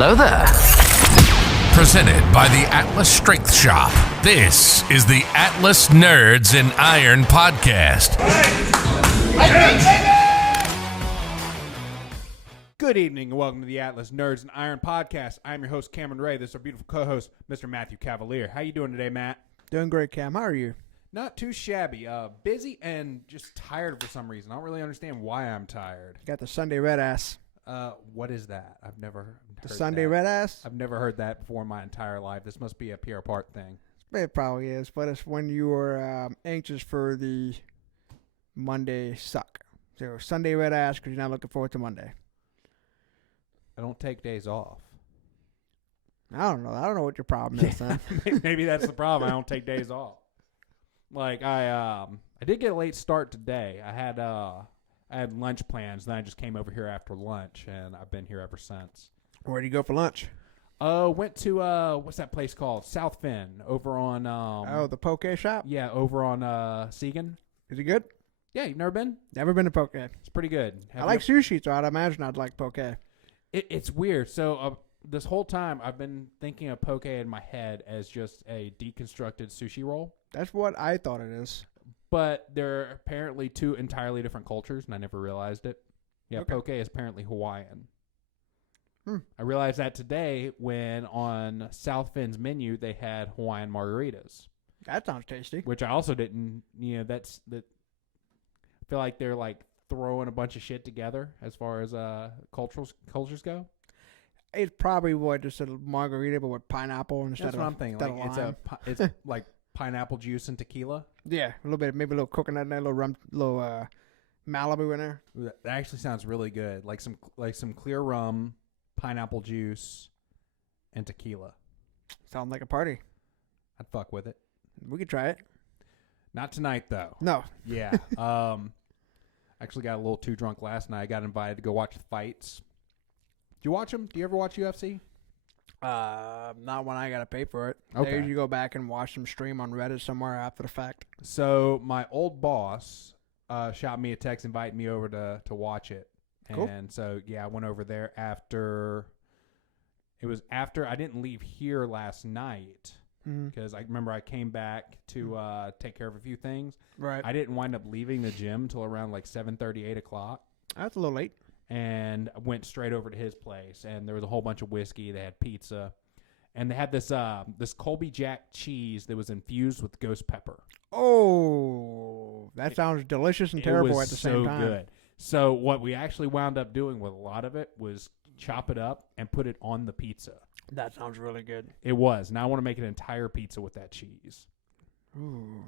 Hello there. Presented by the Atlas Strength Shop. This is the Atlas Nerds in Iron podcast. Good evening and welcome to the Atlas Nerds in Iron podcast. I'm your host, Cameron Ray. This is our beautiful co-host, Mr. Mathew Cavalier. How you doing today, Matt? Doing great, Cam. How are you? Not too shabby. Busy and just tired for some reason. I don't really understand why I'm tired. Got the Sunday red ass. What is that? I've never heard The Sunday that. red ass? I've never heard that before in my entire life. This must be a Pierre Part thing. It probably is, but it's when you are anxious for the Monday suck. So Sunday red ass because you're not looking forward to Monday. I don't take days off. I don't know. I don't know what your problem is then. Maybe that's the problem. I don't take days off. Like I did get a late start today. I had lunch plans, then I just came over here after lunch, and I've been here ever since. Where'd you go for lunch? Went to what's that place called? South Finn over on the poke shop? Yeah, over on Segan. Is it good? Yeah, you've never been? Never been to poke. It's pretty good. I like sushi, so I'd imagine I'd like poke. It's weird. So this whole time I've been thinking of poke in my head as just a deconstructed sushi roll. That's what I thought it is. But they're apparently two entirely different cultures, and I never realized it. Yeah, Okay. poke is apparently Hawaiian. I realized that today when on South Finn's menu they had Hawaiian margaritas. That sounds tasty. Which I also didn't, that's I feel like they're like throwing a bunch of shit together as far as cultures go. It's probably just a margarita, but with pineapple instead That's of what I'm thinking. Like lime. it's like pineapple juice and tequila. Yeah, a little bit, maybe a little coconut in there, a little rum, little Malibu in there. That actually sounds really good. Like some clear rum, pineapple juice, and tequila. Sounds like a party. I'd fuck with it. We could try it. Not tonight though. No. Yeah. Actually got a little too drunk last night. I got invited to go watch the fights. Do you watch them? Do you ever watch UFC? Not when I gotta pay for it. Okay. They usually go back and watch them stream on Reddit somewhere after the fact. So my old boss shot me a text, inviting me over to watch it. Cool. And so I went over there after. It was after I didn't leave here last night because I remember I came back to take care of a few things. Right. I didn't wind up leaving the gym till around like 7:30, 8 o'clock. That's a little late. And I went straight over to his place, and there was a whole bunch of whiskey. They had pizza, and they had this Colby Jack cheese that was infused with ghost pepper. Oh, that sounds delicious and terrible at the same time. So good. So what we actually wound up doing with a lot of it was chop it up and put it on the pizza. That sounds really good. It was. Now I want to make an entire pizza with that cheese. Ooh.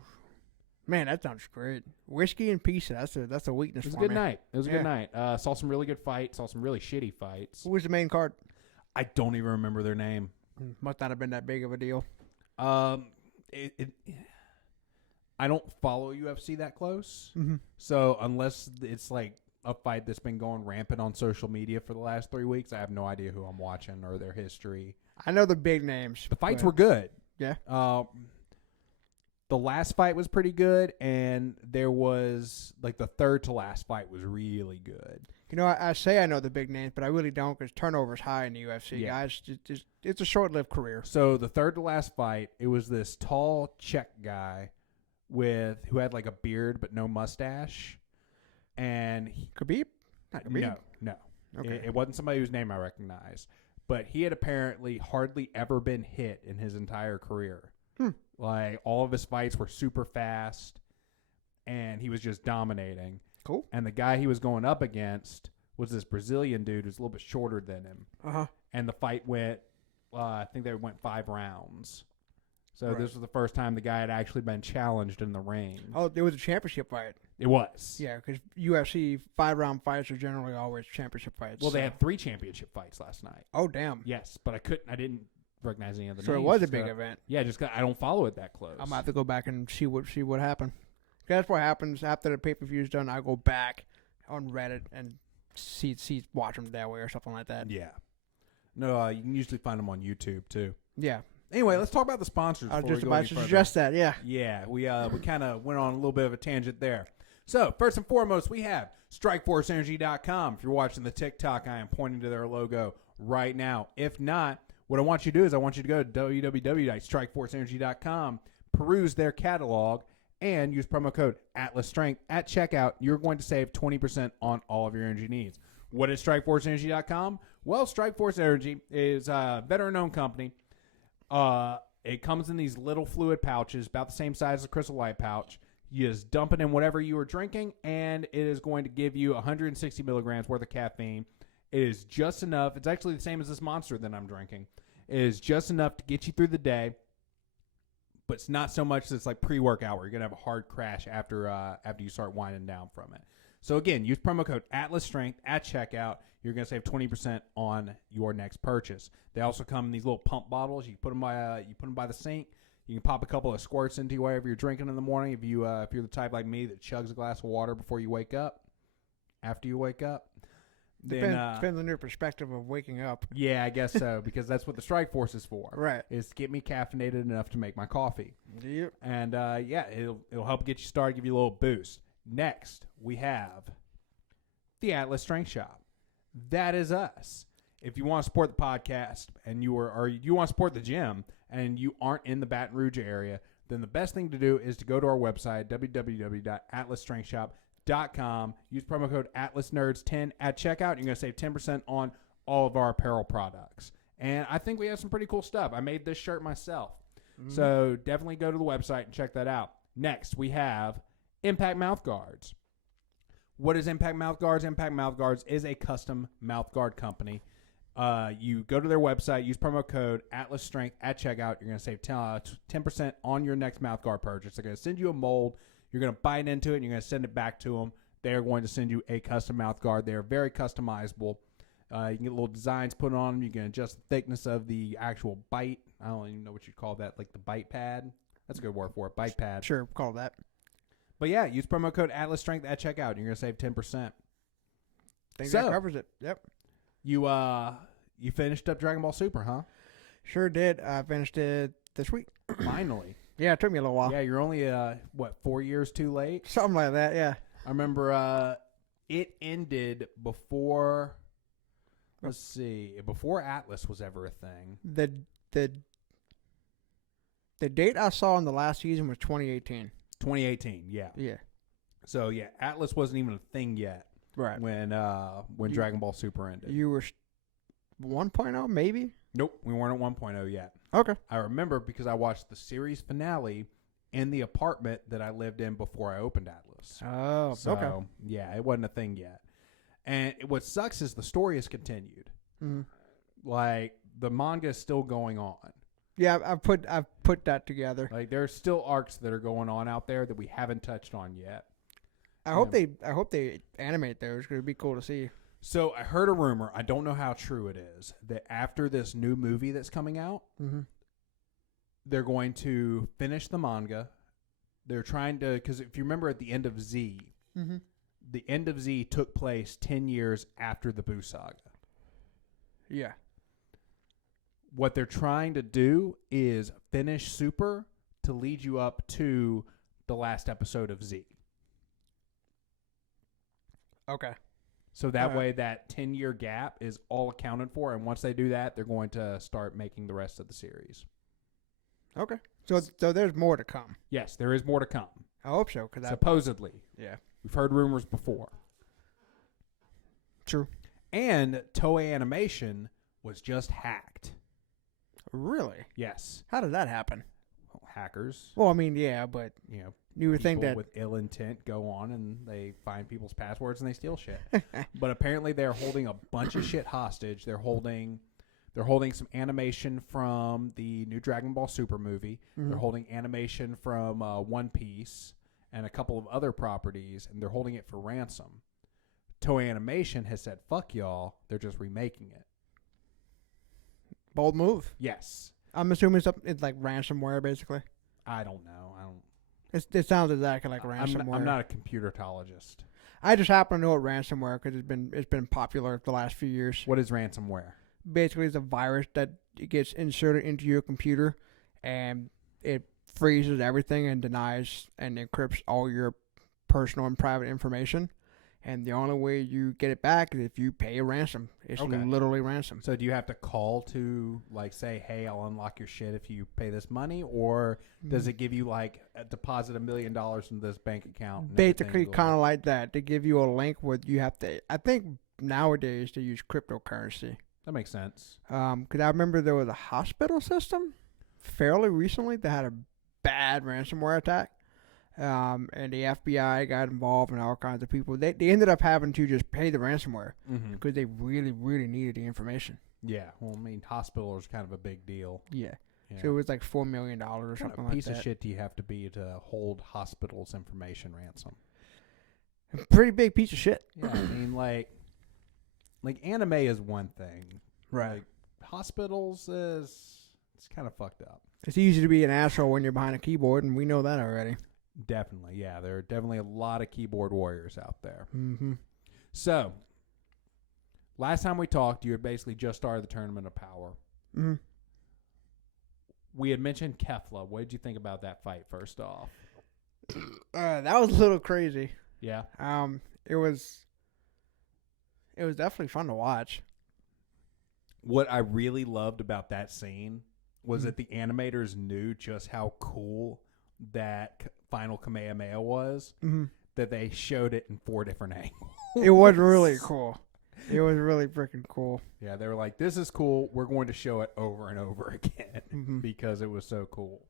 Man, that sounds great. Whiskey and pizza, that's a weakness for me. It was a good night. It was a good night. Saw some really good fights. Saw some really shitty fights. Who was the main card? I don't even remember their name. Must not have been that big of a deal. I don't follow UFC that close. Mm-hmm. So unless it's like a fight that's been going rampant on social media for the last 3 weeks, I have no idea who I'm watching or their history. I know the big names. The fights were good. Yeah. The last fight was pretty good, and there was like the third to last fight was really good. You know, I say I know the big names, but I really don't because turnover's high in the UFC, guys. It's a short-lived career. So the third to last fight, it was this tall Czech guy who had like a beard but no mustache, and Khabib? Not Khabib. No. Okay. It wasn't somebody whose name I recognized, but he had apparently hardly ever been hit in his entire career. Like, all of his fights were super fast, and he was just dominating. Cool. And the guy he was going up against was this Brazilian dude who's a little bit shorter than him. Uh-huh. And the fight went, I think they went 5 rounds. So Right. this was the first time the guy had actually been challenged in the ring. Oh, it was a championship fight. It was. Yeah, because UFC 5-round fights are generally always championship fights. Well, they had 3 championship fights last night. Oh, damn. Yes, but I didn't recognize any of the names. So it was a big event. Yeah, just 'cause I don't follow it that close. I'm going to have to go back and see what happened. That's what happens after the pay-per-view's done. I go back on Reddit and watch them that way or something like that. Yeah. No, you can usually find them on YouTube too. Yeah. Anyway, let's talk about the sponsors. I was before just we go about any to further. suggest that, yeah. Yeah, we kind of went on a little bit of a tangent there. So, first and foremost, we have StrikeForceEnergy.com. If you're watching the TikTok, I am pointing to their logo right now. If not, what I want you to do is I want you to go to www.strikeforceenergy.com, peruse their catalog, and use promo code ATLASSTRENGTH at checkout. You're going to save 20% on all of your energy needs. What is StrikeForceEnergy.com? Well, Strikeforce Energy is a veteran-owned company. It comes in these little fluid pouches, about the same size as a Crystal Light pouch. You just dump it in whatever you are drinking, and it is going to give you 160 milligrams worth of caffeine. It is just enough. It's actually the same as this Monster that I'm drinking. It is just enough to get you through the day, but it's not so much that it's like pre-workout where you're going to have a hard crash after you start winding down from it. So, again, use promo code ATLASSTRENGTH at checkout. You're going to save 20% on your next purchase. They also come in these little pump bottles. You put them by the sink. You can pop a couple of squirts into whatever you're drinking in the morning. If you're the type like me that chugs a glass of water before you wake up, after you wake up, Depends on your perspective of waking up. Yeah, I guess so, because that's what the Strike Force is for. Right. Is to get me caffeinated enough to make my coffee. Yep. And it'll help get you started, give you a little boost. Next, we have the Atlas Strength Shop. That is us. If you want to support the podcast and you want to support the gym and you aren't in the Baton Rouge area, then the best thing to do is to go to our website, www.atlasstrengthshop.com. Use promo code ATLASNERDS10 at checkout. You're going to save 10% on all of our apparel products. And I think we have some pretty cool stuff. I made this shirt myself. Mm-hmm. So definitely go to the website and check that out. Next, we have Impact Mouth Guards. What is Impact Mouth Guards? Impact Mouth Guards is a custom mouth guard company. You go to their website, use promo code ATLASSTRENGTH at checkout. You're going to save 10% on your next mouth guard purchase. They're going to send you a mold. You're going to bite into it, and you're going to send it back to them. They're going to send you a custom mouth guard. They're very customizable. You can get little designs put on them. You can adjust the thickness of the actual bite. I don't even know what you'd call that, like the bite pad. That's a good word for it, bite pad. Sure, call that. But yeah, use promo code ATLASSTRENGTH at checkout, and you're going to save 10%. I think that covers it. Yep. You finished up Dragonball Super, huh? Sure did. I finished it this week. Finally. Yeah, it took me a little while. Yeah, you're only 4 years too late? Something like that, yeah. I remember it ended before, before Atlas was ever a thing. The date I saw in the last season was 2018. 2018, yeah. Yeah. So yeah, Atlas wasn't even a thing yet. Right. When Dragon Ball Super ended. You were 1.0 maybe? Nope, we weren't at 1.0 yet. Okay. I remember because I watched the series finale in the apartment that I lived in before I opened Atlas. Oh, so, okay. Yeah, it wasn't a thing yet. And what sucks is the story has continued. Mm-hmm. Like, the manga is still going on. Yeah, I've put that together. Like, there are still arcs that are going on out there that we haven't touched on yet. I hope they animate those. It's going to be cool to see. So I heard a rumor, I don't know how true it is, that after this new movie that's coming out, mm-hmm. they're going to finish the manga. They're trying to, because if you remember at the end of Z, mm-hmm. the end of Z took place 10 years after the Buu Saga. Yeah. What they're trying to do is finish Super to lead you up to the last episode of Z. Okay. So that way that 10-year gap is all accounted for, and once they do that, they're going to start making the rest of the series. Okay. So there's more to come. Yes, there is more to come. I hope so. Supposedly. Yeah. We've heard rumors before. True. And Toei Animation was just hacked. Really? Yes. How did that happen? Well, hackers. Well, I mean, yeah, but you would think that with ill intent go on and they find people's passwords and they steal shit. But apparently they're holding a bunch of shit hostage. They're holding some animation from the new Dragon Ball Super movie. Mm-hmm. They're holding animation from One Piece and a couple of other properties, and they're holding it for ransom. Toei Animation has said, fuck y'all, they're just remaking it. Bold move. Yes. I'm assuming it's like ransomware, basically. I don't know. It sounds exactly like ransomware. I'm not a computerologist. I just happen to know what ransomware because it's been popular the last few years. What is ransomware? Basically, it's a virus that gets inserted into your computer, and it freezes everything and denies and encrypts all your personal and private information. And the only way you get it back is if you pay a ransom. It's literally ransom. So do you have to call to like say, hey, I'll unlock your shit if you pay this money? Or does it give you like a deposit $1 million into this bank account? Basically kind of like that. They give you a link where you have to, I think nowadays they use cryptocurrency. That makes sense. Because I remember there was a hospital system fairly recently that had a bad ransomware attack. And the FBI got involved and all kinds of people. They ended up having to just pay the ransomware because they really, really needed the information. Yeah. Well, I mean, hospital is kind of a big deal. Yeah. So it was like $4 million or something like that. What piece of shit do you have to be to hold hospitals' information ransom? A pretty big piece of shit. Yeah. I mean, like anime is one thing. Right. Like, hospitals it's kind of fucked up. It's easy to be an asshole when you're behind a keyboard, and we know that already. Definitely, yeah. There are definitely a lot of keyboard warriors out there. Mm-hmm. So, last time we talked, you had basically just started the Tournament of Power. Mm-hmm. We had mentioned Kefla. What did you think about that fight, first off? That was a little crazy. Yeah? It was definitely fun to watch. What I really loved about that scene was that the animators knew just how cool that final Kamehameha was, that they showed it in 4 different angles. It was really cool. It was really freaking cool. Yeah, they were like, this is cool. We're going to show it over and over again because it was so cool.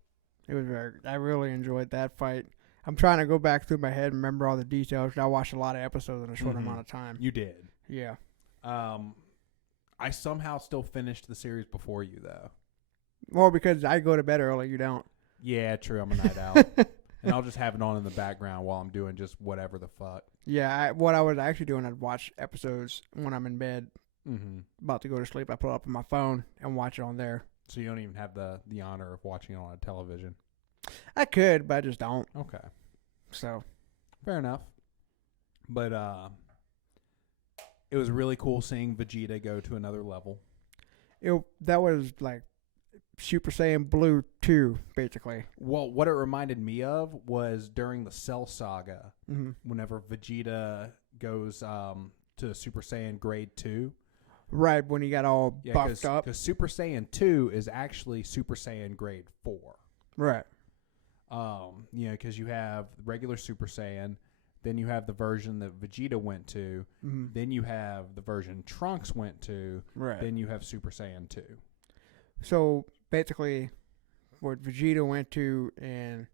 It was I really enjoyed that fight. I'm trying to go back through my head and remember all the details. I watched a lot of episodes in a short amount of time. You did. Yeah. I somehow still finished the series before you, though. Well, because I go to bed early, you don't. Yeah, true. I'm a night owl. And I'll just have it on in the background while I'm doing just whatever the fuck. Yeah, what I was actually doing, I'd watch episodes when I'm in bed, about to go to sleep. I put it up on my phone and watch it on there. So you don't even have the honor of watching it on a television? I could, but I just don't. Okay. So. Fair enough. But it was really cool seeing Vegeta go to another level. That was like Super Saiyan Blue 2, basically. Well, what it reminded me of was during the Cell Saga, whenever Vegeta goes to Super Saiyan Grade 2. Right, when he got all buffed up. Because Super Saiyan 2 is actually Super Saiyan Grade 4. Right. Because you have regular Super Saiyan, then you have the version that Vegeta went to, then you have the version Trunks went to, then you have Super Saiyan 2. So, basically, what Vegeta went to in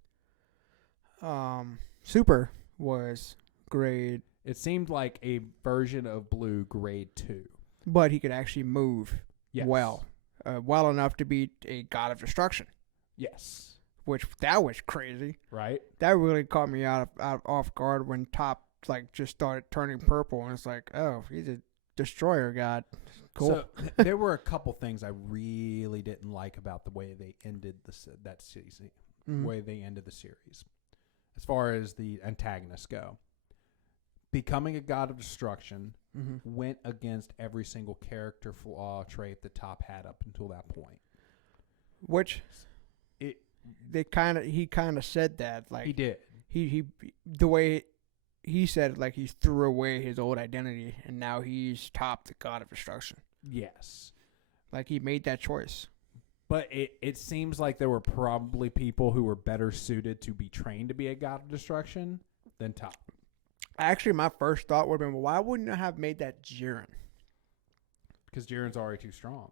Super was grade... It seemed like a version of Blue Grade 2. But he could actually move well enough to be a god of destruction. Yes. Which, that was crazy. Right. That really caught me off guard when Top just started turning purple, and it's like, oh, he's a destroyer god. Cool. So there were a couple things I really didn't like about the way they ended that season, the way they ended the series, as far as the antagonists go. Becoming a god of destruction went against every single character flaw trait that Top had up until that point. Which he kind of said that, like he did. He the way he said it, like he threw away his old identity and now he's Top, the god of destruction. Yes. Like he made that choice. But it seems like there were probably people who were better suited to be trained to be a god of destruction than Top. Actually, my first thought would have been, well, why wouldn't I have made that Jiren? Because Jiren's already too strong.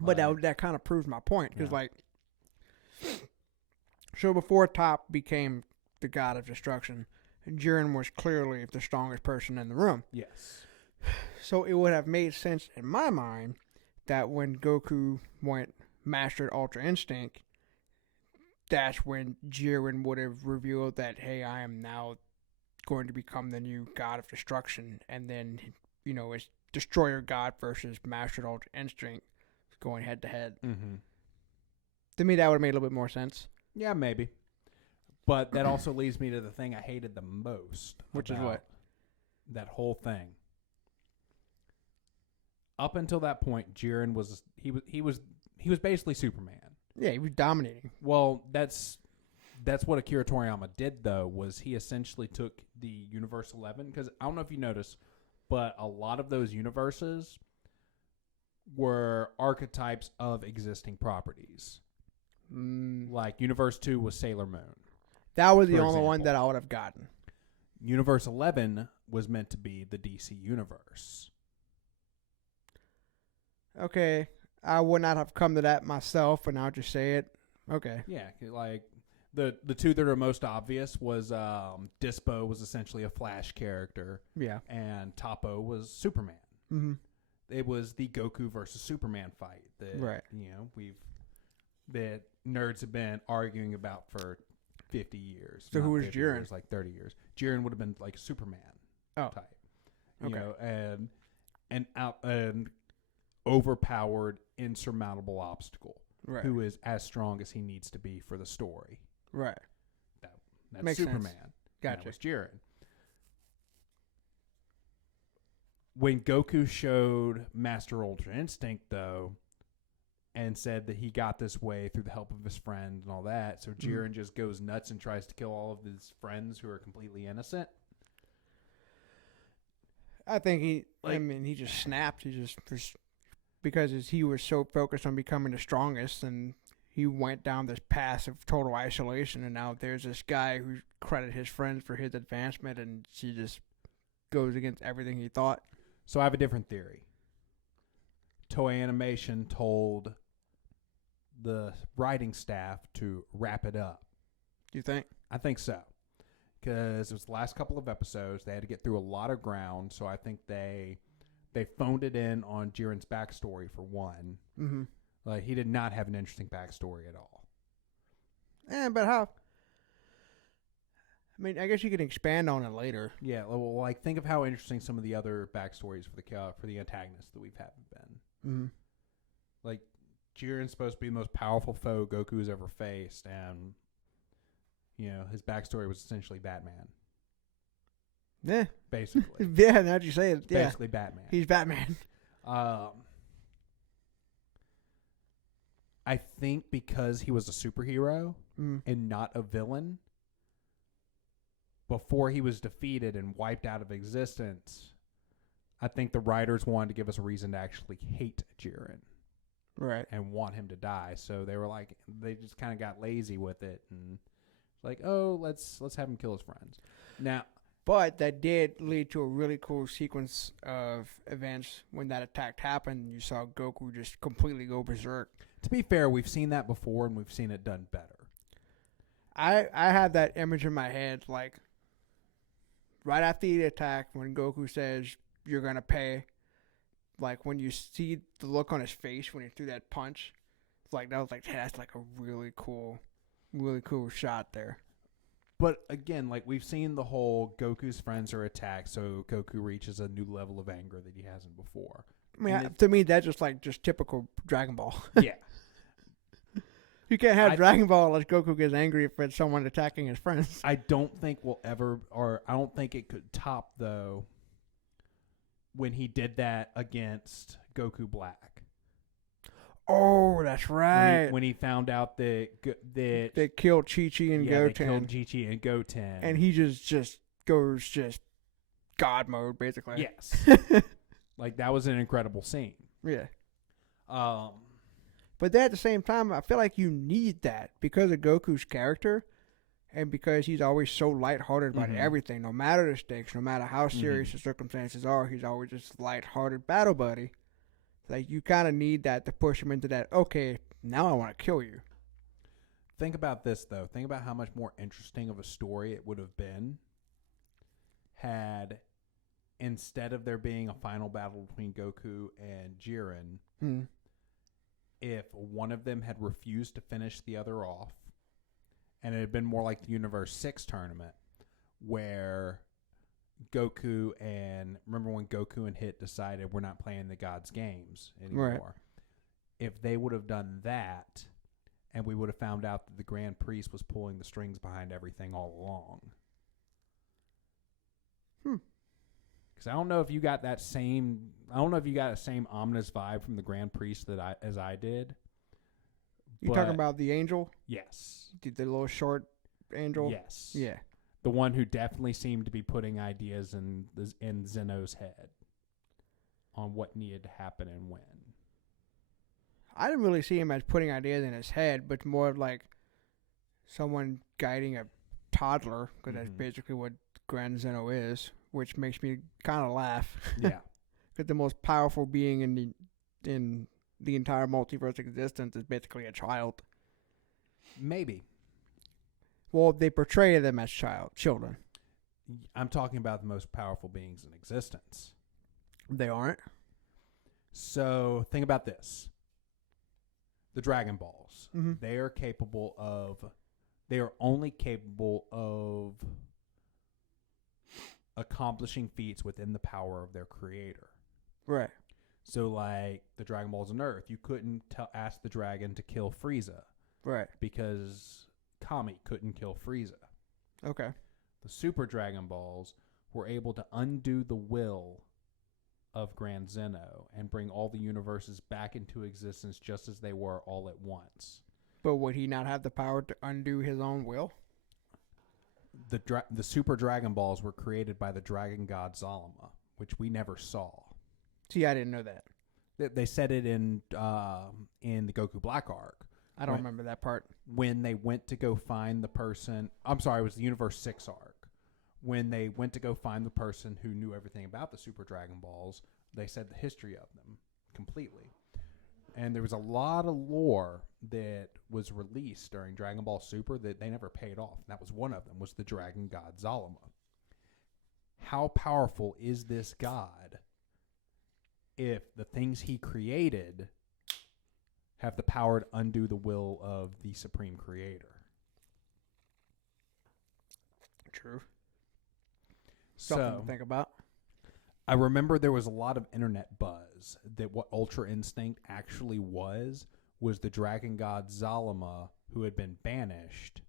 But that kind of proves my point. Because, so before Top became the god of destruction, Jiren was clearly the strongest person in the room. Yes. So it would have made sense in my mind that when Goku mastered Ultra Instinct, that's when Jiren would have revealed that, hey, I am now going to become the new god of destruction, and then it's destroyer god versus mastered Ultra Instinct going head to head. To me, that would have made a little bit more sense. Yeah, maybe. But that also leads me to the thing I hated the most. Which is what? That whole thing. Up until that point, Jiren was he was basically Superman. Yeah, he was dominating. Well, that's that's what Akira Toriyama did, though, was he essentially took the Universe 11, because I don't know if you noticed, but a lot of those universes were archetypes of existing properties. Like Universe 2 was Sailor Moon. That was the for only example. one that I would have gotten. Universe 11 was meant to be the DC universe. Okay, I would not have come to that myself, and I'll just say it. Okay. Yeah, like the two that are most obvious was Dispo was essentially a Flash character. Yeah. And Toppo was Superman. Mm-hmm. It was the Goku versus Superman fight that Right. that nerds have been arguing about for 50 years. So Not who was 50 Jiren? years, like 30 years. Jiren would have been like a Superman type. You Okay. know, an overpowered, insurmountable obstacle. Right. Who is as strong as he needs to be for the story. Right. That's Makes sense. Superman. Gotcha. That was Jiren. When Goku showed Master Ultra Instinct, though, and said that he got this way through the help of his friend and all that, so Jiren just goes nuts and tries to kill all of his friends who are completely innocent. I think he just snapped. He just because he was so focused on becoming the strongest, and he went down this path of total isolation, and now there's this guy who credited his friends for his advancement, and she just goes against everything he thought. So I have a different theory. Toei Animation told the writing staff to wrap it up. Do you think? I think so. Because it was the last couple of episodes. They had to get through a lot of ground, so I think they phoned it in on Jiren's backstory for one. Mm-hmm. Like, he did not have an interesting backstory at all. But how? I mean, I guess you can expand on it later. Yeah, well, like, think of how interesting some of the other backstories for the antagonists that we've had been. Mm-hmm. Like, Jiren's supposed to be the most powerful foe Goku's ever faced, and, his backstory was essentially Batman. Yeah. Basically. Yeah, now that you say it, yeah. Basically Batman. He's Batman. I think because he was a superhero and not a villain, before he was defeated and wiped out of existence, I think the writers wanted to give us a reason to actually hate Jiren. Right. And want him to die. So they were like, they just kind of got lazy with it and like, oh, let's have him kill his friends. Now, but that did lead to a really cool sequence of events when that attack happened. You saw Goku just completely go berserk. To be fair, we've seen that before and we've seen it done better. I have that image in my head, like right after the attack when Goku says you're gonna pay. Like when you see the look on his face when he threw that punch, it's like that was like that's like a really cool shot there. But again, like we've seen the whole Goku's friends are attacked, so Goku reaches a new level of anger that he hasn't before. I mean, to me, that's just typical Dragon Ball. Yeah. You can't have Dragon Ball unless Goku gets angry for someone attacking his friends. I don't think I don't think it could top, though, when he did that against Goku Black. Oh, that's right. When he found out that they killed Chi-Chi and Goten. They killed Chi-Chi and Goten. And he just goes God mode, basically. Yes. Like, that was an incredible scene. Yeah. But then at the same time, I feel like you need that because of Goku's character and because he's always so lighthearted about everything. No matter the stakes, no matter how serious the circumstances are, he's always just lighthearted battle buddy. Like, you kind of need that to push him into that, okay, now I want to kill you. Think about this, though. Think about how much more interesting of a story it would have been had, instead of there being a final battle between Goku and Jiren, if one of them had refused to finish the other off, and it had been more like the Universe 6 tournament, where Goku remember when Goku and Hit decided we're not playing the Gods games anymore. Right. If they would have done that, and we would have found out that the Grand Priest was pulling the strings behind everything all along. Because I don't know if you got that same ominous vibe from the Grand Priest as I did. You talking about the angel? Yes. The little short angel? Yes. Yeah. The one who definitely seemed to be putting ideas in Zeno's head on what needed to happen and when. I didn't really see him as putting ideas in his head, but more of like someone guiding a toddler, because that's basically what Grand Zeno is, which makes me kind of laugh. Yeah. Because the most powerful being in the entire multiverse existence is basically a child. Maybe. Well, they portray them as children. I'm talking about the most powerful beings in existence. They aren't. So think about this. The Dragon Balls. Mm-hmm. They are only capable of accomplishing feats within the power of their creator. Right. So like the Dragon Balls on Earth, you couldn't ask the dragon to kill Frieza. Right. Because Kami couldn't kill Frieza. Okay. The Super Dragon Balls were able to undo the will of Grand Zeno and bring all the universes back into existence just as they were all at once. But would he not have the power to undo his own will? The Super Dragon Balls were created by the dragon god Zalama, which we never saw. See, I didn't know that. They said it in the Goku Black arc. I don't remember that part. When they went to go find the person... I'm sorry, it was the Universe 6 arc. When they went to go find the person who knew everything about the Super Dragon Balls, they said the history of them completely. And there was a lot of lore that was released during Dragon Ball Super that they never paid off. And that was one of them, was the dragon god Zalama. How powerful is this god if the things he created have the power to undo the will of the Supreme Creator? True. Something to think about. I remember there was a lot of internet buzz that what Ultra Instinct actually was the dragon god Zalama, who had been banished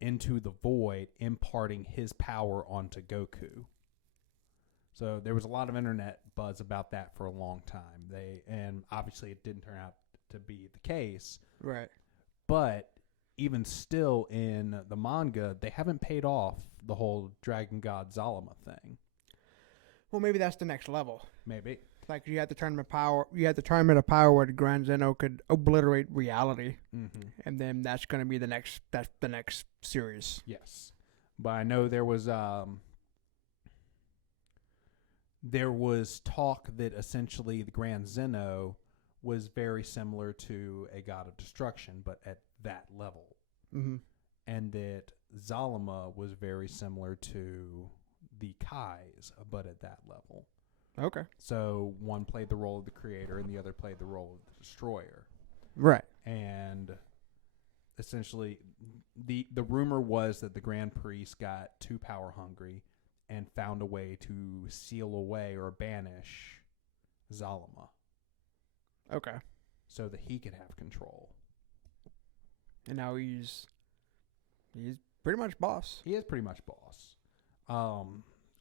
into the void, imparting his power onto Goku. So there was a lot of internet buzz about that for a long time. And obviously it didn't turn out to be the case. Right. But even still in the manga, they haven't paid off the whole Dragon God Zalama thing. Well, maybe that's the next level. Maybe. Like you had the tournament power. You had the tournament of power where the Grand Zeno could obliterate reality, and then that's going to be the next. That's the next series. Yes, but I know there was talk that essentially the Grand Zeno was very similar to a god of destruction, but at that level, and that Zalama was very similar to the Kais, but at that level. Okay. So one played the role of the creator and the other played the role of the destroyer. Right. And essentially the rumor was that the Grand Priest got too power hungry and found a way to seal away or banish Zalama. Okay. So that he could have control. And now he's pretty much boss. He is pretty much boss.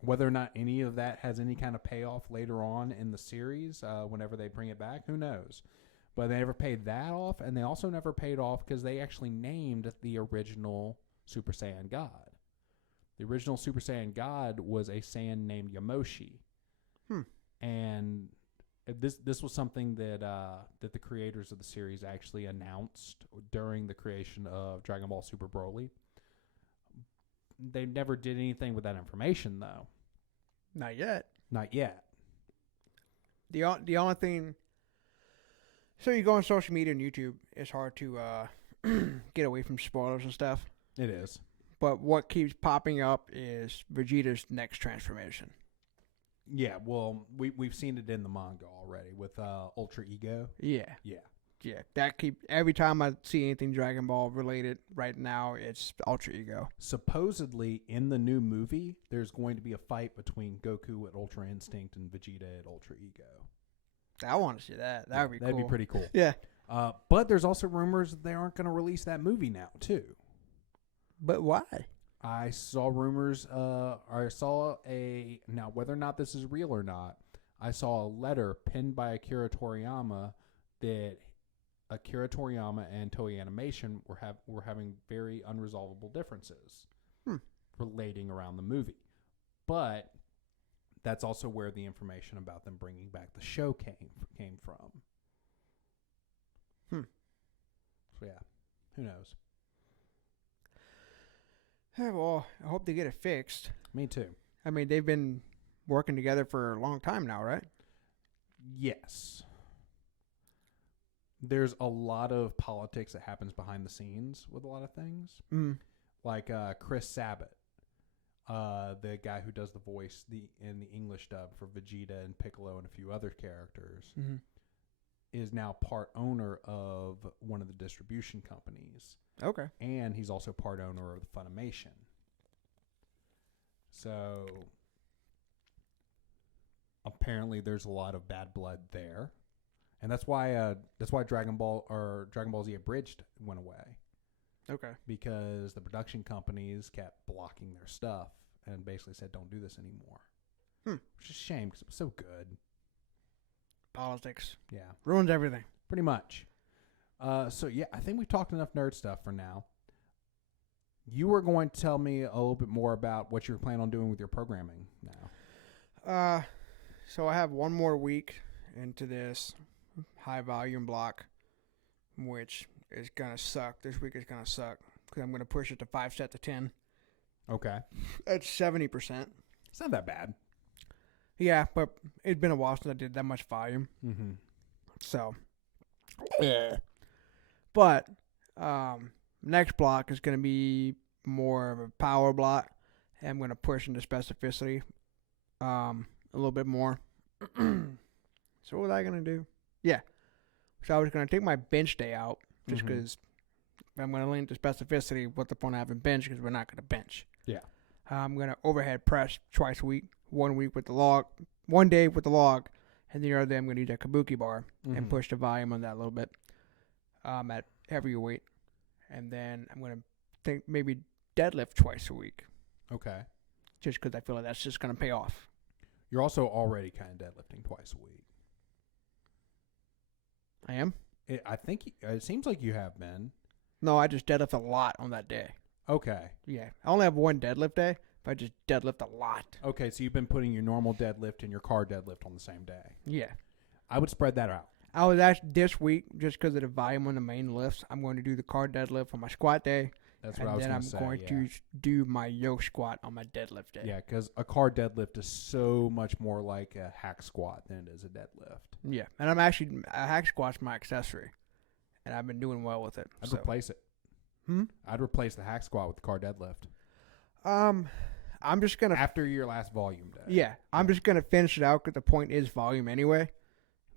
Whether or not any of that has any kind of payoff later on in the series, whenever they bring it back, who knows? But they never paid that off, and they also never paid off because they actually named the original Super Saiyan God. The original Super Saiyan God was a Saiyan named Yamoshi. And this was something that the creators of the series actually announced during the creation of Dragon Ball Super Broly. They never did anything with that information, though. Not yet. Not yet. The only thing... So you go on social media and YouTube, it's hard to get away from spoilers and stuff. It is. But what keeps popping up is Vegeta's next transformation. Yeah, well, we've seen it in the manga already with Ultra Ego. Yeah. Yeah. Yeah, every time I see anything Dragon Ball related right now, it's Ultra Ego. Supposedly, in the new movie, there's going to be a fight between Goku at Ultra Instinct and Vegeta at Ultra Ego. I want to see that. That'd be cool. That'd be pretty cool. Yeah. But there's also rumors that they aren't going to release that movie now, too. But why? I saw rumors, now whether or not this is real or not, I saw a letter penned by Akira Toriyama that Akira Toriyama and Toei Animation were having very unresolvable differences relating around the movie. But that's also where the information about them bringing back the show came from. So yeah, who knows? Well, I hope they get it fixed. Me too. I mean, they've been working together for a long time now, right? Yes. There's a lot of politics that happens behind the scenes with a lot of things. Like Chris Sabat, the guy who does the voice in the English dub for Vegeta and Piccolo and a few other characters, is now part owner of one of the distribution companies. Okay. And he's also part owner of Funimation. So apparently there's a lot of bad blood there. And that's why Dragon Ball Z Abridged went away. Okay. Because the production companies kept blocking their stuff and basically said, don't do this anymore. Which is a shame because it was so good. Politics. Yeah. Ruins everything. Pretty much. So, yeah, I think we've talked enough nerd stuff for now. You were going to tell me a little bit more about what you're planning on doing with your programming now. So I have one more week into this high volume block, which is going to suck. This week is going to suck because I'm going to push it to 5 sets of 10. Okay. That's 70%. It's not that bad. Yeah, but it's been a while since I did that much volume. So, yeah. But next block is going to be more of a power block. And I'm going to push into specificity a little bit more. So what was I going to do? Yeah. So I was going to take my bench day out just because if I'm going to lean to specificity, what's the point of having bench because we're not going to bench. Yeah. I'm going to overhead press twice a week. 1 week with the log, 1 day with the log, and the other day I'm going to use that kabuki bar and push the volume on that a little bit at heavier weight. And then I'm going to think maybe deadlift twice a week. Okay. Just because I feel like that's just going to pay off. You're also already kind of deadlifting twice a week. I am? I think it seems like you have been. No, I just deadlift a lot on that day. Okay. Yeah. I only have one deadlift day, but I just deadlift a lot. Okay, so you've been putting your normal deadlift and your car deadlift on the same day. Yeah. I would spread that out. I was actually, this week, just because of the volume on the main lifts, I'm going to do the car deadlift on my squat day. That's what I was going to say. And then I'm going to do my yoke squat on my deadlift day. Yeah, because a car deadlift is so much more like a hack squat than it is a deadlift. Yeah, and I'm actually, a hack squat's my accessory, and I've been doing well with it. I'd replace it. I'd replace the hack squat with the car deadlift. I'm just going to... After your last volume day. Yeah, I'm just going to finish it out because the point is volume anyway.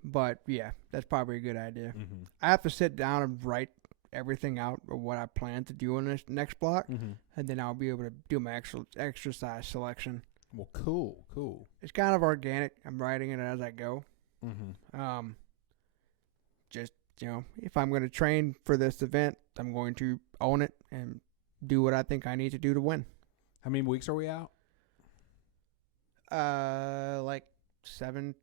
But, yeah, that's probably a good idea. I have to sit down and write everything out of what I plan to do in this next block, and then I'll be able to do my exercise selection. Well, cool. It's kind of organic. I'm writing it as I go. Just, you know, if I'm going to train for this event, I'm going to own it and do what I think I need to do to win. How many weeks are we out? Like 17.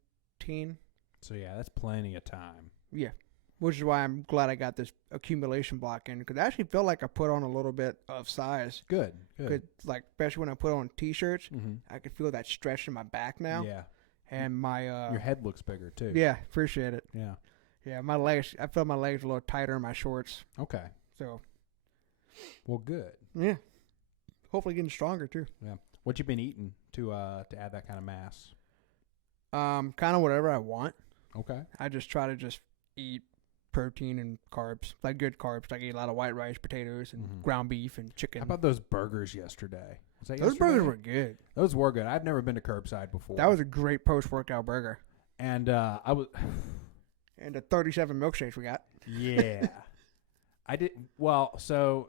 So, yeah, that's plenty of time. Yeah. Which is why I'm glad I got this accumulation block in. Because I actually feel like I put on a little bit of size. Good. Like, especially when I put on T-shirts, I could feel that stretch in my back now. Yeah. And my... your head looks bigger, too. Yeah, appreciate it. Yeah. Yeah, my legs... I feel my legs a little tighter in my shorts. Okay. So... Well, good. Yeah. Hopefully getting stronger, too. Yeah. What you been eating to add that kind of mass? Kind of whatever I want. Okay. I just try to just eat protein and carbs, like good carbs. Like I eat a lot of white rice, potatoes, and ground beef and chicken. How about those burgers yesterday? Was that those yesterday? burgers were good. Those were good. I've never been to Curbside before. That was a great post-workout burger. And I was... And the 37 milkshakes we got. Yeah. I did... Well, so...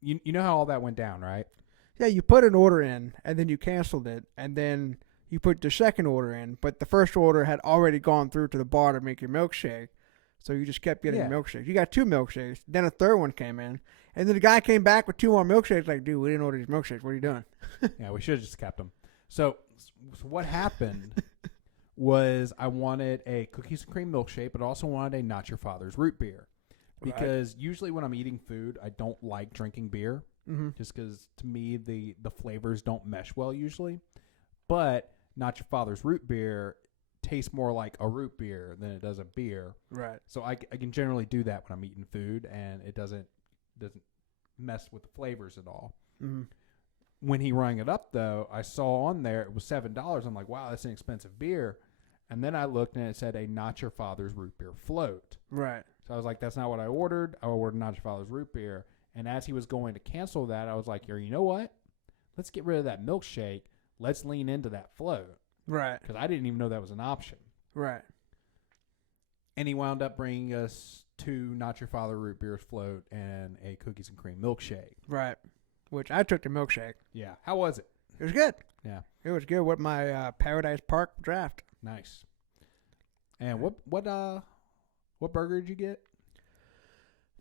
You know how all that went down, right? Yeah, you put an order in, and then you canceled it, and then you put the second order in, but the first order had already gone through to the bar to make your milkshake, so you just kept getting milkshakes. You got 2 milkshakes, then a third one came in, and then the guy came back with 2 more milkshakes, like, dude, we didn't order these milkshakes. What are you doing? Yeah, we should have just kept them. So what happened was I wanted a cookies and cream milkshake, but also wanted a Not Your Father's root beer. Because usually when I'm eating food, I don't like drinking beer. Just because to me the flavors don't mesh well usually. But Not Your Father's root beer tastes more like a root beer than it does a beer. Right. So I can generally do that when I'm eating food, and it doesn't mess with the flavors at all. When he rang it up, though, I saw on there it was $7. I'm like, wow, that's an expensive beer. And then I looked and it said a Not Your Father's root beer float. Right. So I was like, that's not what I ordered. I ordered Not Your Father's root beer. And as he was going to cancel that, I was like, you know what? Let's get rid of that milkshake. Let's lean into that float. Right. Because I didn't even know that was an option. Right. And he wound up bringing us 2 Not Your Father root beers float and a cookies and cream milkshake. Right. Which I took the milkshake. Yeah. How was it? It was good. Yeah. It was good with my Paradise Park draft. Nice. And what burger did you get?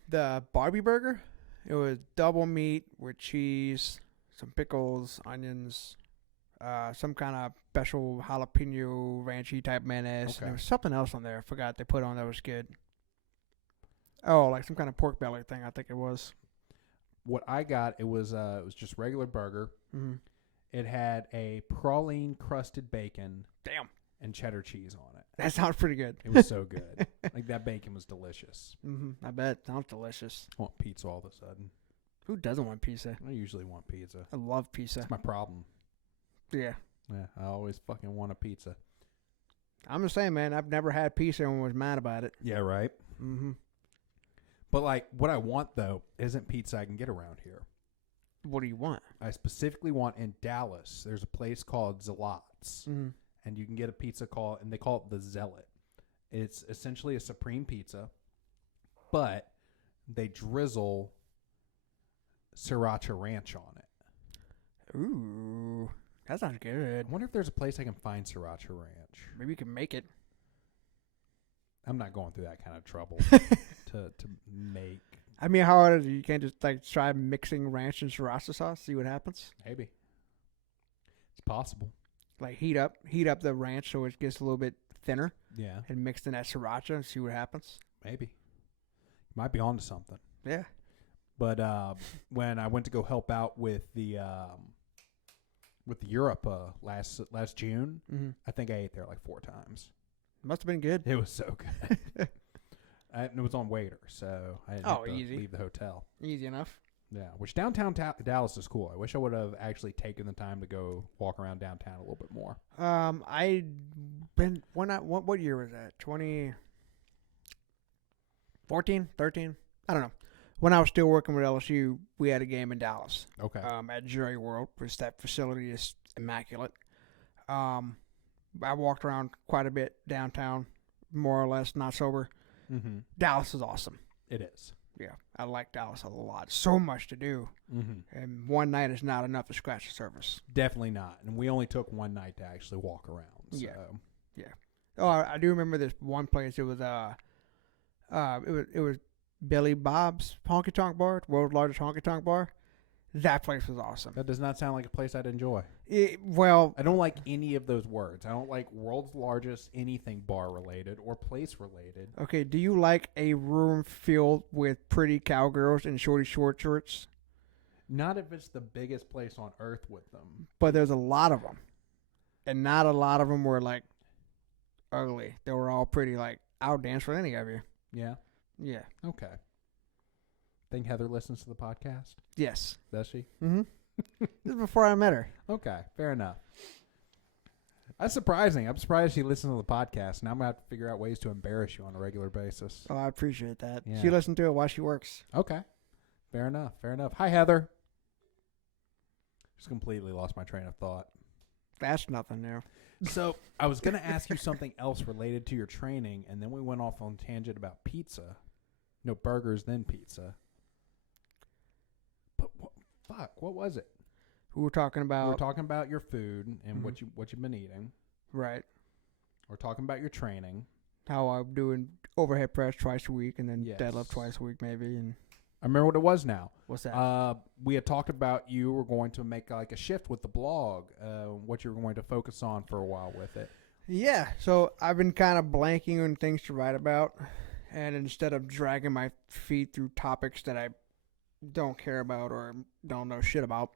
The Barbie burger. It was double meat with cheese, some pickles, onions, some kind of special jalapeno ranchy type mayonnaise. Okay. And there was something else on there. I forgot they put on that was good. Oh, like some kind of pork belly thing, I think it was. What I got, it was just regular burger. Mm-hmm. It had a praline crusted bacon. Damn. And cheddar cheese on it. That sounds pretty good. It was so good. Like, that bacon was delicious. I bet. Sounds delicious. I want pizza all of a sudden. Who doesn't want pizza? I usually want pizza. I love pizza. That's my problem. Yeah. Yeah, I always fucking want a pizza. I'm just saying, man, I've never had pizza and was mad about it. Yeah, right? Mm-hmm. But, like, what I want, though, isn't pizza I can get around here. What do you want? I specifically want in Dallas, there's a place called Zalot's. Mm-hmm. And you can get a pizza and they call it the Zealot. It's essentially a supreme pizza, but they drizzle sriracha ranch on it. Ooh, that sounds good. I wonder if there's a place I can find sriracha ranch. Maybe you can make it. I'm not going through that kind of trouble to make. I mean, how hard is it? You can't just like try mixing ranch and sriracha sauce, see what happens? Maybe. It's possible. Like heat up the ranch so it gets a little bit thinner. Yeah. And mix in that sriracha and see what happens. Maybe. You might be onto something. Yeah. But when I went to go help out with the Europe last June, I think I ate there like 4 times. Must have been good. It was so good. It was on waiter, so I didn't have to leave the hotel. Easy enough. Yeah, which downtown Dallas is cool. I wish I would have actually taken the time to go walk around downtown a little bit more. I been what year was that? 2014, 13? I don't know. When I was still working with LSU, we had a game in Dallas. Okay. At Jury World, which that facility is immaculate. I walked around quite a bit downtown, more or less, not sober. Mm-hmm. Dallas is awesome. It is. Yeah, I like Dallas a lot. So much to do. Mm-hmm. And one night is not enough to scratch the surface. Definitely not. And we only took one night to actually walk around. So. Yeah. Oh, I do remember this one place. It was it was Billy Bob's Honky Tonk Bar, the world's largest honky tonk bar. That place was awesome. That does not sound like a place I'd enjoy. Well, I don't like any of those words. I don't like world's largest anything bar related or place related. Okay, do you like a room filled with pretty cowgirls in shorty short shorts? Not if it's the biggest place on earth with them. But there's a lot of them. And not a lot of them were like ugly. They were all pretty, like, I'll dance with any of you. Yeah? Yeah. Okay. Think Heather listens to the podcast? Yes. Does she? Mm-hmm. This is before I met her. Okay, fair enough. That's surprising. I'm surprised she listens to the podcast. Now I'm going to have to figure out ways to embarrass you on a regular basis. Oh, I appreciate that. Yeah. She listens to it while she works. Okay. Fair enough. Fair enough. Hi, Heather. Just completely lost my train of thought. That's nothing new. So I was going to ask you something else related to your training, and then we went off on a tangent about pizza. No, burgers, then pizza. But what was it? We were talking about... We were talking about your food and what you've been eating. Right. We're talking about your training. How I'm doing overhead press twice a week and then deadlift twice a week maybe. And I remember what it was now. What's that? We had talked about you were going to make like a shift with the blog, what you were going to focus on for a while with it. Yeah, so I've been kind of blanking on things to write about. And instead of dragging my feet through topics that I don't care about or don't know shit about,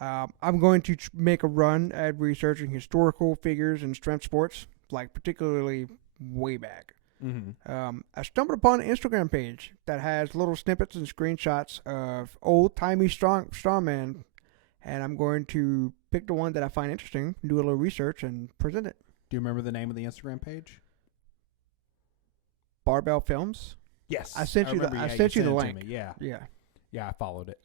I'm going to make a run at researching historical figures in strength sports, like particularly way back. Mm-hmm. I stumbled upon an Instagram page that has little snippets and screenshots of old-timey strongman, and I'm going to pick the one that I find interesting, do a little research, and present it. Do you remember the name of the Instagram page? Barbell Films? Yes. I sent you the link. Yeah. Yeah. Yeah, I followed it.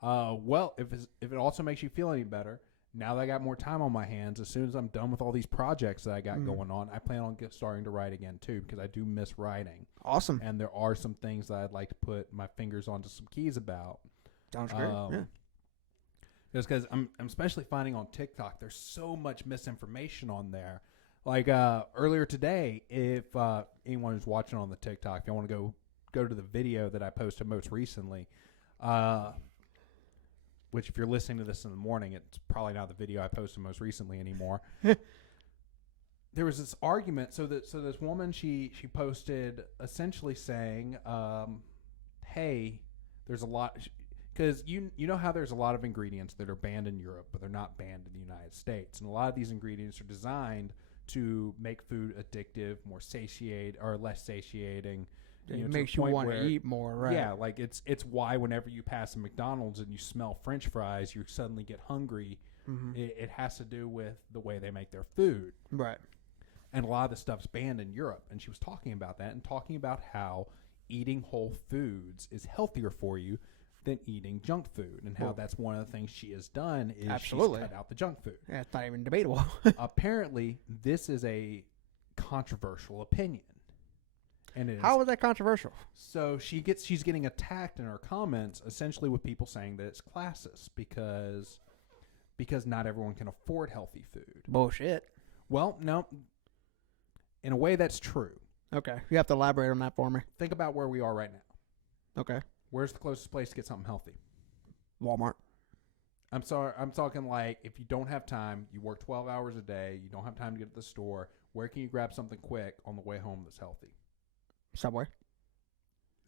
Well, if it also makes you feel any better, now that I got more time on my hands, as soon as I'm done with all these projects that I got going on, I plan on starting to write again too, because I do miss writing. Awesome. And there are some things that I'd like to put my fingers onto some keys about. Sounds great. Yeah. Just because I'm especially finding on TikTok, there's so much misinformation on there. Like earlier today, if anyone who's watching on the TikTok, if you want to go to the video that I posted most recently, which if you're listening to this in the morning, it's probably not the video I posted most recently anymore. There was this argument. So this woman, she posted essentially saying, hey, there's a lot, because you know how there's a lot of ingredients that are banned in Europe, but they're not banned in the United States. And a lot of these ingredients are designed to make food addictive, more less satiating. It makes you want to eat more, right? Yeah, like it's why whenever you pass a McDonald's and you smell French fries, you suddenly get hungry. Mm-hmm. It has to do with the way they make their food. Right. And a lot of the stuff's banned in Europe. And she was talking about that and talking about how eating whole foods is healthier for you than eating junk food, and how that's one of the things she has done is she's cut out the junk food. Yeah, it's not even debatable. Apparently, this is a controversial opinion. And it is. How is that controversial? So she's getting attacked in her comments, essentially with people saying that it's classist because not everyone can afford healthy food. Bullshit. Well, no. In a way, that's true. Okay, you have to elaborate on that for me. Think about where we are right now. Okay. Where's the closest place to get something healthy? Walmart. I'm sorry. I'm talking like if you don't have time, you work 12 hours a day, you don't have time to get to the store, where can you grab something quick on the way home that's healthy? Subway.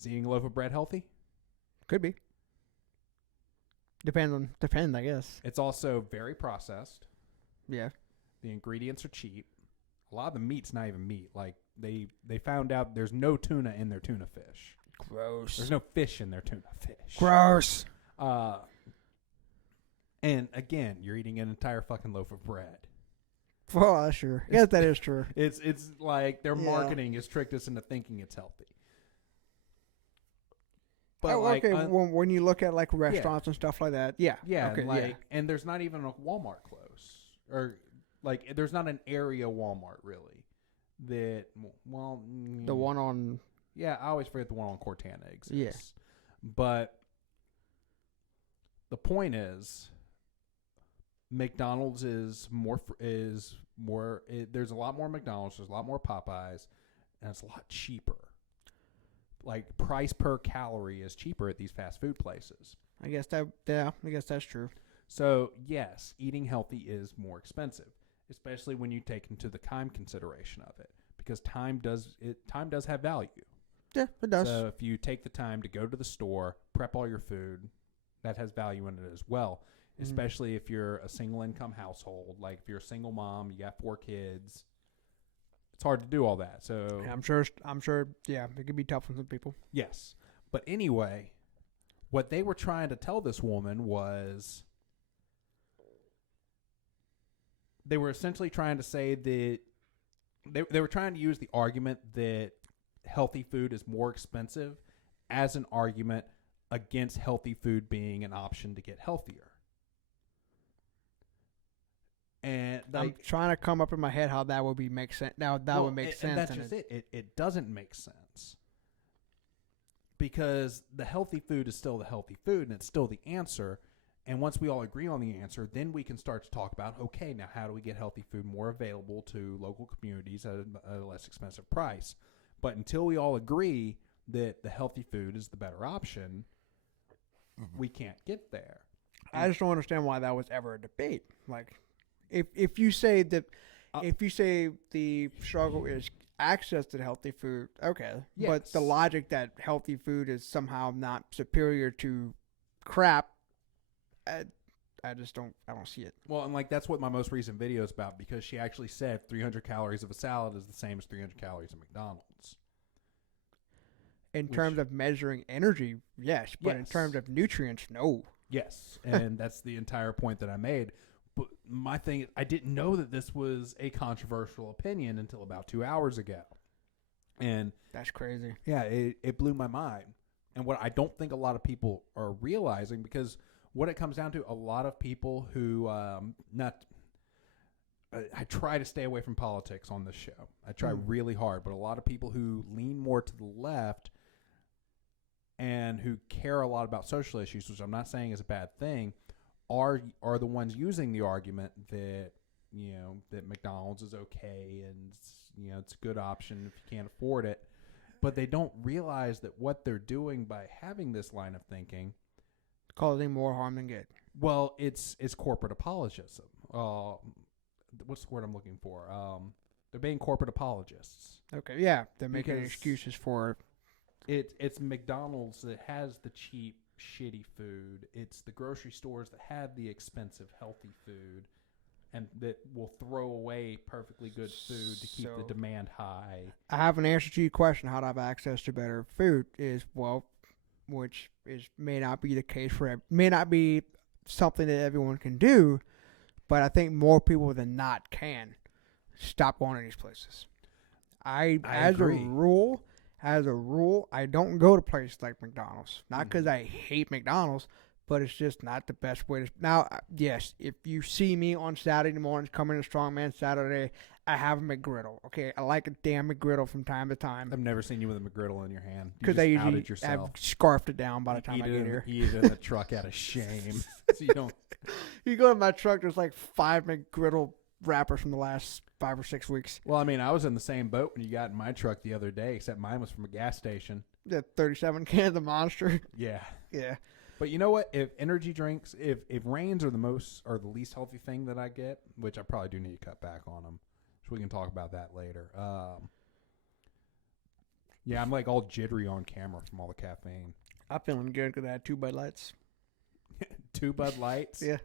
Is eating a loaf of bread healthy? Could be. Depend, I guess. It's also very processed. Yeah. The ingredients are cheap. A lot of the meat's not even meat. Like they found out there's no tuna in their tuna fish. Gross. There's no fish in their tuna fish. Gross. And again, you're eating an entire fucking loaf of bread. Well, sure. Yes, that is true. It's like their marketing has tricked us into thinking it's healthy. But okay, when you look at like restaurants and stuff like that, yeah. Okay, and there's not even a Walmart close, or like there's not an area Walmart really. The one on. Yeah, I always forget the one on Cortana exists. Yeah. But the point is, McDonald's is more. There's a lot more McDonald's. There's a lot more Popeyes, and it's a lot cheaper. Like price per calorie is cheaper at these fast food places. I guess that's true. So yes, eating healthy is more expensive, especially when you take into the time consideration of it, because time does have value. Yeah, it does. So if you take the time to go to the store, prep all your food, that has value in it as well. Especially if you're a single income household, like if you're a single mom, you got 4 kids, it's hard to do all that. So yeah, I'm sure. Yeah, it could be tough on some people. Yes, but anyway, what they were trying to tell this woman was they were essentially trying to say that they were trying to use the argument that healthy food is more expensive as an argument against healthy food being an option to get healthier. And I'm trying to come up in my head how that would make sense. Now that would make sense. And that's just it. It doesn't make sense because the healthy food is still the healthy food, and it's still the answer. And once we all agree on the answer, then we can start to talk about, okay, now how do we get healthy food more available to local communities at a less expensive price? But until we all agree that the healthy food is the better option, we can't get there. I just don't understand why that was ever a debate. Like, if you say that, if you say the struggle is access to the healthy food, okay. Yes. But the logic that healthy food is somehow not superior to crap, I just don't see it. Well, and like that's what my most recent video is about, because she actually said 300 calories of a salad is the same as 300 calories of McDonald's. In terms of measuring energy, yes, but in terms of nutrients, no. Yes, and that's the entire point that I made. But my thing is, I didn't know that this was a controversial opinion until about 2 hours ago. And that's crazy. Yeah, it blew my mind. And what I don't think a lot of people are realizing, because what it comes down to, a lot of people who I try to stay away from politics on this show. I try really hard, but a lot of people who lean more to the left and who care a lot about social issues, which I'm not saying is a bad thing, are the ones using the argument that, you know, that McDonald's is okay and, you know, it's a good option if you can't afford it. But they don't realize that what they're doing by having this line of thinking, causing more harm than good. well, it's corporate apologism. What's the word I'm looking for? They're being corporate apologists. Okay, yeah, they're making excuses for it's McDonald's that has the cheap, shitty food. It's the grocery stores that have the expensive, healthy food, and that will throw away perfectly good food to keep the demand high. I have an answer to your question. How to have access to better food is, well, which is may not be the case may not be something that everyone can do, but I think more people than not can stop going to these places. I agree. As a rule, I don't go to places like McDonald's. Not because I hate McDonald's, but it's just not the best way to. Now, yes, if you see me on Saturday mornings coming to Strongman Saturday, I have a McGriddle. Okay, I like a damn McGriddle from time to time. I've never seen you with a McGriddle in your hand. Because I usually have scarfed it down by the time I get here. You eat it in the truck out of shame. So you don't. You go in my truck, there's like 5 McGriddle wrappers from the last 5 or 6 weeks. Well, I mean, I was in the same boat when you got in my truck the other day, except mine was from a gas station. The 37 cans of Monster. Yeah. Yeah. But you know what? If energy drinks, if Reigns are the least healthy thing that I get, which I probably do need to cut back on them, so we can talk about that later. Yeah, I'm like all jittery on camera from all the caffeine. I'm feeling good because I had 2 Bud Lights. 2 Bud Lights? Yeah.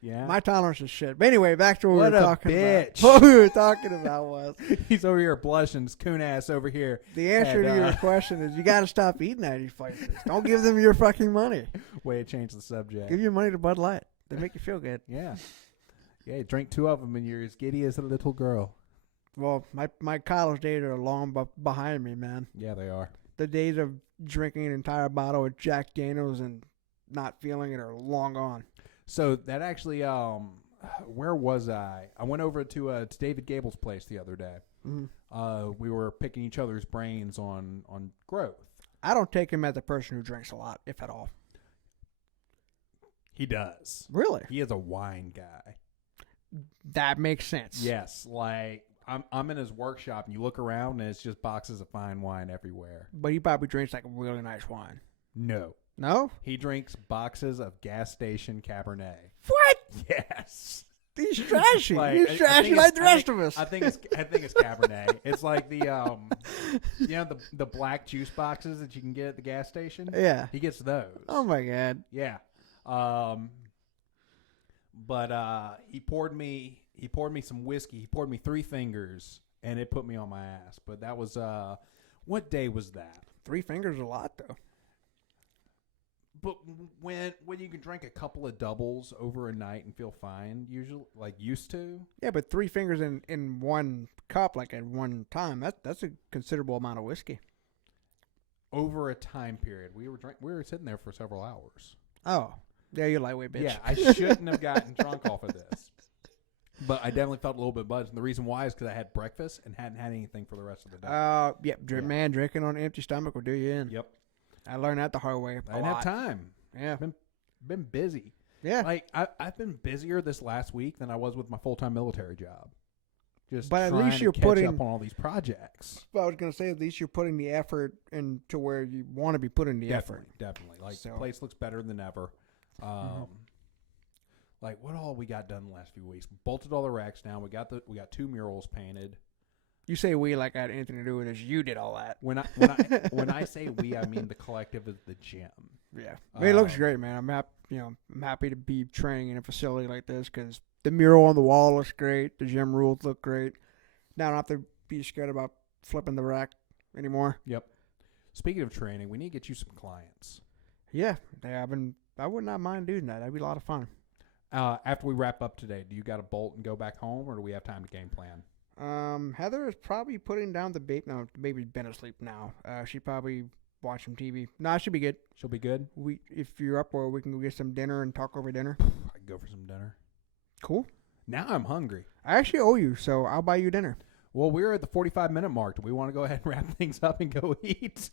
Yeah. My tolerance is shit. But anyway, back to what we were talking bitch. about. What we were talking about was he's over here blushing, his coon ass over here. The answer to your question is you got to stop eating at these places. Don't give them your fucking money. Way to change the subject. Give your money to Bud Light. They make you feel good. Yeah. Yeah, drink 2 of them and you're as giddy as a little girl. Well, my college days are long behind me, man. Yeah, they are. The days of drinking an entire bottle of Jack Daniels and not feeling it are long gone. So that actually, where was I? I went over to David Gable's place the other day. Mm-hmm. We were picking each other's brains on growth. I don't take him as a person who drinks a lot, if at all. He does. Really? He is a wine guy. That makes sense. Yes, like I'm in his workshop and you look around and it's just boxes of fine wine everywhere. But he probably drinks like really nice wine. No. No? He drinks boxes of gas station Cabernet. What? Yes. He's trashy. Like, He's trashy like the rest of us. I think it's Cabernet. It's like the the black juice boxes that you can get at the gas station. Yeah. He gets those. Oh my god. Yeah. But he poured me some whiskey. He poured me 3 fingers and it put me on my ass. But that was what day was that? 3 fingers is a lot though. But when you can drink a couple of doubles over a night and feel fine, usually like used to. Yeah, but 3 fingers in one cup, like at one time, that's a considerable amount of whiskey. Over a time period, we were sitting there for several hours. Oh, yeah, you're lightweight, bitch. Yeah, I shouldn't have gotten drunk off of this, but I definitely felt a little bit buzzed. And the reason why is because I had breakfast and hadn't had anything for the rest of the day. Yeah. Man, drinking on an empty stomach will do you in. Yep. I learned that the hard way. I didn't have time. Yeah. Been busy. Yeah. Like, I've been busier this last week than I was with my full-time military job. But at least you're putting up on all these projects. Well, I was going to say, at least you're putting the effort into where you want to be putting the effort. Definitely. Like, the place looks better than ever. Like, what all we got done the last few weeks? Bolted all the racks down. We got 2 murals painted. You say we like I had anything to do with this. You did all that. When I say we, I mean the collective of the gym. Yeah, it looks great, man. I'm happy to be training in a facility like this because the mural on the wall looks great. The gym rules look great. Now I don't have to be scared about flipping the rack anymore. Yep. Speaking of training, we need to get you some clients. Yeah, I would not mind doing that. That'd be a lot of fun. After we wrap up today, do you got to bolt and go back home, or do we have time to game plan? Heather is probably putting down the baby. No, the baby's been asleep now. She probably watch some TV. Nah, she'll be good. She'll be good? If you're up, or we can go get some dinner and talk over dinner. I can go for some dinner. Cool. Now I'm hungry. I actually owe you, so I'll buy you dinner. Well, we're at the 45-minute mark. Do we want to go ahead and wrap things up and go eat?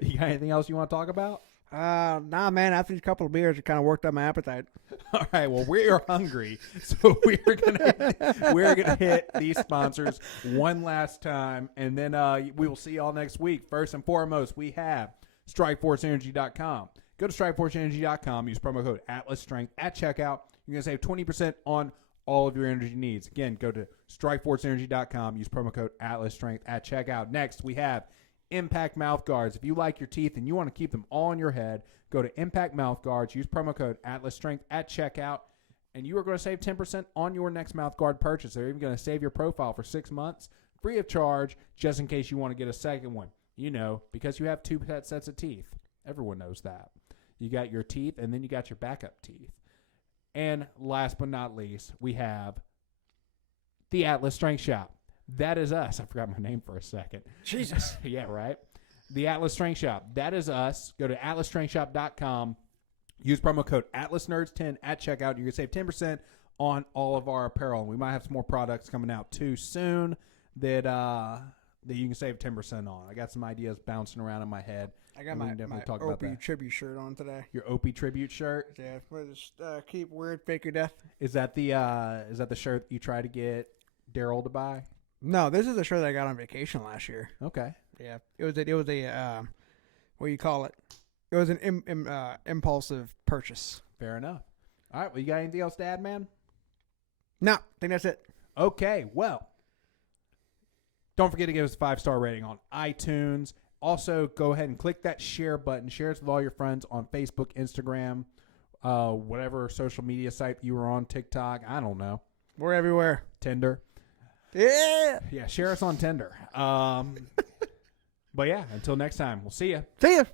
You got anything else you want to talk about? Nah, man. After these couple of beers, it kind of worked up my appetite. All right. Well, we are hungry, so we're gonna hit these sponsors one last time, and then we will see y'all next week. First and foremost, we have StrikeForceEnergy.com. Go to StrikeForceEnergy.com. Use promo code AtlasStrength at checkout. You're gonna save 20% on all of your energy needs. Again, go to StrikeForceEnergy.com. Use promo code AtlasStrength at checkout. Next, we have Impact Mouth Guards. If you like your teeth and you want to keep them all in your head, go to Impact Mouth Guards. Use promo code AtlasStrength at checkout, and you are going to save 10% on your next mouth guard purchase. They're even going to save your profile for 6 months, free of charge, just in case you want to get a second one. You know, because you have 2 sets of teeth. Everyone knows that. You got your teeth, and then you got your backup teeth. And last but not least, we have the Atlas Strength Shop. That is us. I forgot my name for a second. Jesus. Yeah, right? The Atlas Strength Shop. That is us. Go to atlasstrengthshop.com. Use promo code AtlasNerds10 at checkout. You're going to save 10% on all of our apparel. And we might have some more products coming out too soon that you can save 10% on. I got some ideas bouncing around in my head. I got my Opie tribute shirt on today. Your Opie tribute shirt? Yeah, just keep weird, fake your death. Is that the shirt you try to get Daryl to buy? No, this is the shirt that I got on vacation last year. Okay. Yeah, it was a what do you call it? It was an impulsive purchase. Fair enough. All right. Well, you got anything else to add, man? No, I think that's it. Okay. Well, don't forget to give us a 5-star rating on iTunes. Also, go ahead and click that share button. Share it with all your friends on Facebook, Instagram, whatever social media site you were on, TikTok. I don't know. We're everywhere. Tinder. Yeah. Yeah, share us on Tinder. But yeah, until next time, we'll see ya. See ya.